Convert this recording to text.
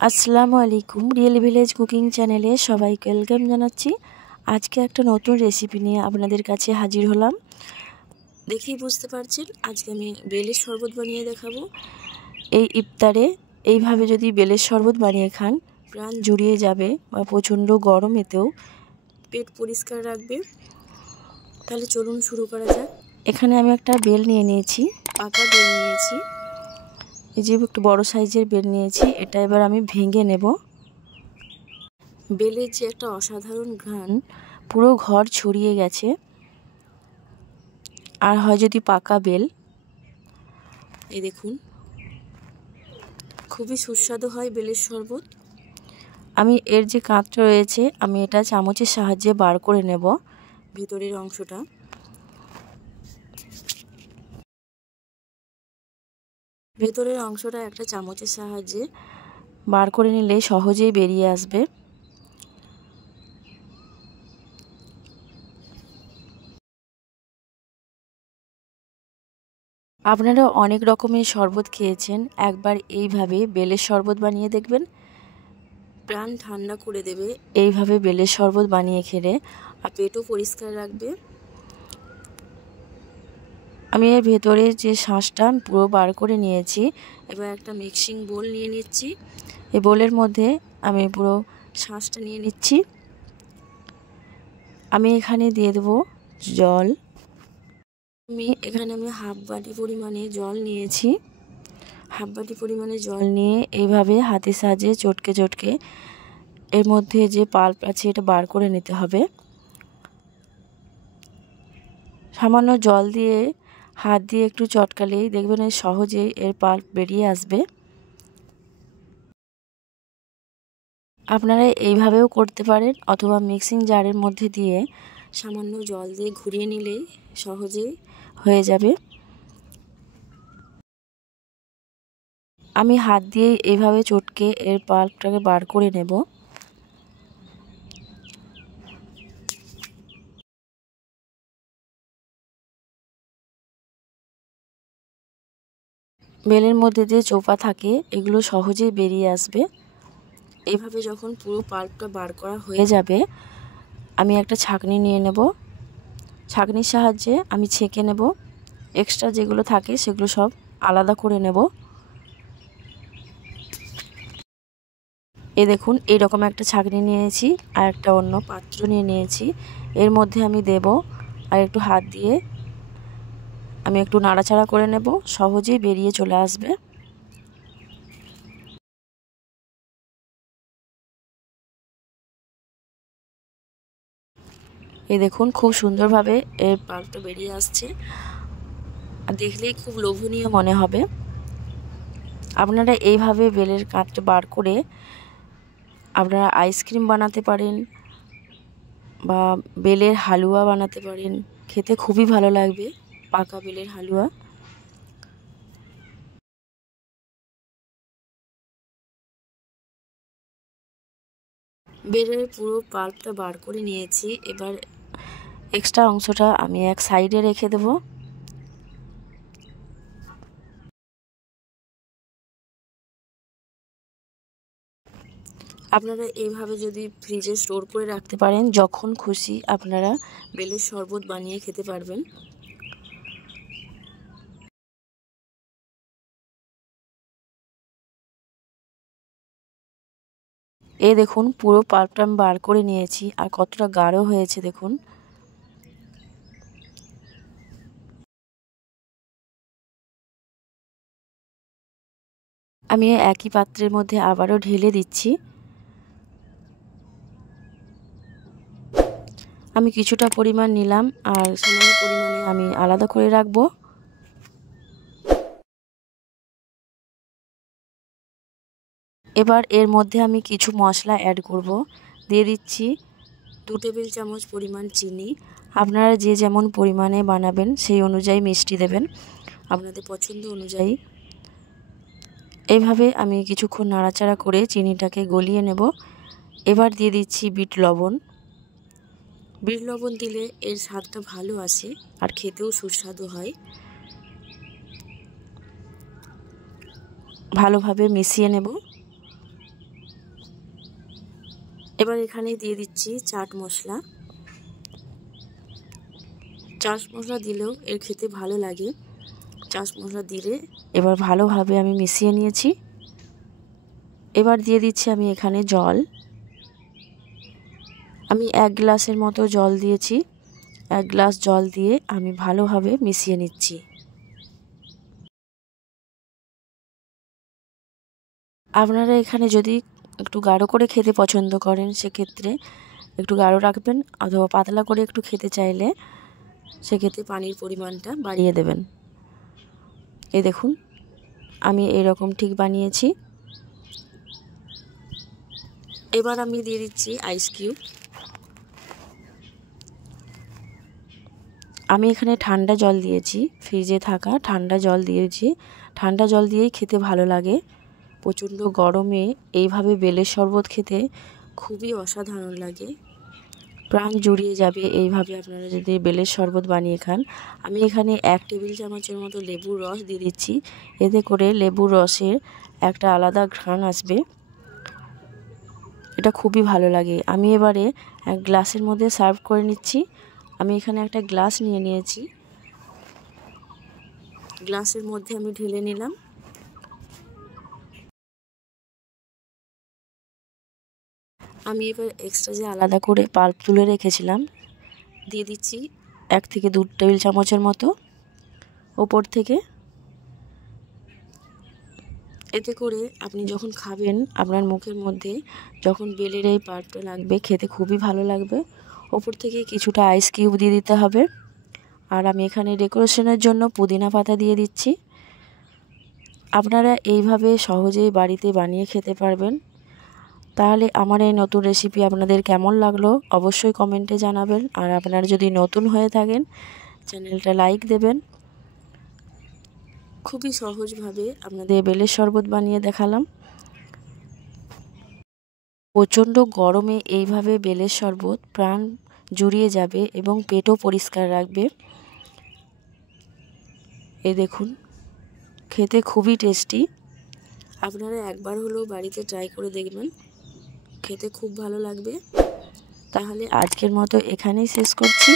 আসসালামু আলাইকুম। Real village cooking চ্যানেলে সবাইকে ওয়েলকাম জানাচ্ছি। আজকে একটা নতুন রেসিপি নিয়ে আপনাদের কাছে হাজির হলাম। দেখেই বুঝতে পারছেন আজকে আমি বেলের শরবত বানিয়ে দেখাবো। এই ইফতারে এইভাবে যদি বেলের শরবত বানিয়ে খান প্রাণ জুড়িয়ে যাবে, বা প্রচণ্ড গরমেতেও পেট পরিষ্কার রাখবে। তাহলে চলুন শুরু করা যাক। এখানে আমি একটা বেল নিয়ে নিয়েছি, পাকা বেল নিয়েছি। এই যে একটু বড় সাইজের বেল নিয়েছি, এটা এবার আমি ভেঙে নেব। বেলের যে একটা অসাধারণ ঘ্রাণ পুরো ঘর ছড়িয়ে গেছে। আর হয় যদি পাকা বেল, এই দেখুন খুবই সুস্বাদু হয় বেলের শরবত। আমি এর যে কাঁচটা রয়েছে আমি এটা চামচের সাহায্যে বার করে নেব ভেতরের অংশটা। ভেতরের অংশটা একটা চামচের সাহায্যে বার করে নিলে সহজেই বেরিয়ে আসবে। আপনারা অনেক রকমের শরবত খেয়েছেন, একবার এইভাবে বেলের শরবত বানিয়ে দেখবেন, প্রাণ ঠান্ডা করে দেবে। এইভাবে বেলের শরবত বানিয়ে খেলে আর পেটও পরিষ্কার রাখবে। আমি এর ভেতরে যে শাঁসটা পুরো বার করে নিয়েছি। এবার একটা মিক্সিং বোল নিয়ে নিচ্ছি। এই বোলের মধ্যে আমি পুরো শাঁসটা নিয়ে নিচ্ছি। আমি এখানে দিয়ে দেবো জল। আমি হাফ বাটি পরিমাণে জল নিয়েছি। হাফ বাটি পরিমাণে জল নিয়ে এইভাবে হাতের সাহায্যে চটকে চটকে এর মধ্যে যে পাল্প আছে এটা বার করে নিতে হবে। সামান্য জল দিয়ে হাত দিয়ে একটু চটকালেই দেখবেন সহজেই এর পাল্প বেরিয়ে আসবে। আপনারা এইভাবেও করতে পারেন, অথবা মিক্সিং জারের মধ্যে দিয়ে সামান্য জল দিয়ে ঘুরিয়ে নিলেই সহজেই হয়ে যাবে। আমি হাত দিয়ে এইভাবে চটকে এর পাল্পটাকে বার করে নেব। বেলের মধ্যে যে চোপা থাকে এগুলো সহজেই বেরিয়ে আসবে। এইভাবে যখন পুরো পাল্পটা বার করা হয়ে যাবে আমি একটা ছাঁকনি নিয়ে নেব। ছাঁকনির সাহায্যে আমি ছেঁকে নেব, এক্সট্রা যেগুলো থাকে সেগুলো সব আলাদা করে নেব। এই দেখুন এইরকম একটা ছাঁকনি নিয়েছি আর একটা অন্য পাত্র নিয়ে নিয়েছি। এর মধ্যে আমি দেব আর একটু হাত দিয়ে আমি একটু নাড়াচাড়া করে নেব, সহজেই বেরিয়ে চলে আসবে। এই দেখুন খুব সুন্দরভাবে এর পাল্পটা বেরিয়ে আসছে আর দেখলেই খুব লোভনীয় মনে হবে। আপনারা এইভাবে বেলের কাঁচটা বার করে আপনারা আইসক্রিম বানাতে পারেন বা বেলের হালুয়া বানাতে পারেন, খেতে খুবই ভালো লাগবে পাকা বেলের হালুয়া। বেলের পুরো পাল্পটা বার করে নিয়েছি। এবার এক্সট্রা অংশটা আমি এক সাইডে রেখে দেব। আপনারা এইভাবে যদি ফ্রিজে স্টোর করে রাখতে পারেন, যখন খুশি আপনারা বেলের শরবত বানিয়ে খেতে পারবেন। এই দেখুন পুরো পাল্পটা আমি বার করে নিয়েছি আর কতটা গাঢ় হয়েছে দেখুন। আমি একই পাত্রের মধ্যে আবারও ঢেলে দিচ্ছি। আমি কিছুটা পরিমাণ নিলাম আর সামান্য পরিমাণে আমি আলাদা করে রাখবো। এবার এর মধ্যে আমি কিছু মশলা অ্যাড করব। দিয়ে দিচ্ছি 2 টেবিল চামচ পরিমাণ চিনি। আপনারা যে যেমন পরিমাণে বানাবেন সেই অনুযায়ী মিষ্টি দেবেন আপনাদের পছন্দ অনুযায়ী। এইভাবে আমি কিছুক্ষণ নাড়াচাড়া করে চিনিটাকে গলিয়ে নেব। এবার দিয়ে দিচ্ছি বিট লবণ। বিট লবণ দিলে এর স্বাদটা ভালো আসে আর খেতেও সুস্বাদু হয়। ভালোভাবে মিশিয়ে নেব। এবার এখানে দিয়ে দিচ্ছি চাট মশলা। চাট মশলা দিলেও এর খেতে ভালো লাগে। চাট মশলা দিলে এবার ভালোভাবে আমি মিশিয়ে নিয়েছি। এবার দিয়ে দিচ্ছি আমি এখানে জল। আমি 1 গ্লাসের মতো জল দিয়েছি। 1 গ্লাস জল দিয়ে আমি ভালোভাবে মিশিয়ে নিচ্ছি। আপনারা এখানে যদি একটু গাঢ় করে খেতে পছন্দ করেন সেক্ষেত্রে একটু গাঢ় রাখবেন, অথবা পাতলা করে একটু খেতে চাইলে সেক্ষেত্রে পানির পরিমাণটা বাড়িয়ে দেবেন। এই দেখুন আমি এরকম ঠিক বানিয়েছি। এবার আমি দিয়ে দিচ্ছি আইস কিউব। আমি এখানে ঠান্ডা জল দিয়েছি, ফ্রিজে থাকা ঠান্ডা জল দিয়েছি। ঠান্ডা জল দিয়েই খেতে ভালো লাগে। প্রচণ্ড গরমে এইভাবে বেলের শরবত খেতে খুবই অসাধারণ লাগে, প্রাণ জুড়িয়ে যাবে এইভাবে আপনারা যদি বেলের শরবত বানিয়ে খান। আমি এখানে 1 টেবিল চামচের মতো লেবুর রস দিয়ে দিচ্ছি। এতে করে লেবুর রসের একটা আলাদা ঘ্রাণ আসবে, এটা খুবই ভালো লাগে। আমি এবারে 1 গ্লাসের মধ্যে সার্ভ করে নিচ্ছি। আমি এখানে একটা গ্লাস নিয়ে নিয়েছি, গ্লাসের মধ্যে আমি ঢেলে নিলাম। আমি এবার এক্সট্রা যে আলাদা করে পাল্প তুলে রেখেছিলাম দিয়ে দিচ্ছি 1 থেকে 2 টেবিল চামচের মতো ওপর থেকে। এতে করে আপনি যখন খাবেন আপনার মুখের মধ্যে যখন বেলের এই পাল্পটা লাগবে, খেতে খুবই ভালো লাগবে। ওপর থেকে কিছুটা আইস কিউব দিয়ে দিতে হবে। আর আমি এখানে ডেকোরেশনের জন্য পুদিনা পাতা দিয়ে দিচ্ছি। আপনারা এইভাবে সহজেই বাড়িতে বানিয়ে খেতে পারবেন। তাহলে আমার এই নতুন রেসিপি আপনাদের কেমন লাগলো অবশ্যই কমেন্টে জানাবেন। আর আপনারা যদি নতুন হয়ে থাকেন চ্যানেলটা লাইক দেবেন। খুবই সহজভাবে আপনাদের বেলের শরবত বানিয়ে দেখালাম। প্রচণ্ড গরমে এইভাবে বেলের শরবত প্রাণ জুড়িয়ে যাবে এবং পেটও পরিষ্কার রাখবে। এই দেখুন খেতে খুবই টেস্টি। আপনারা একবার হলেও বাড়িতে ট্রাই করে দেখবেন, খেতে খুব ভালো লাগবে। তাহলে আজকের মতো এখানেই শেষ করছি।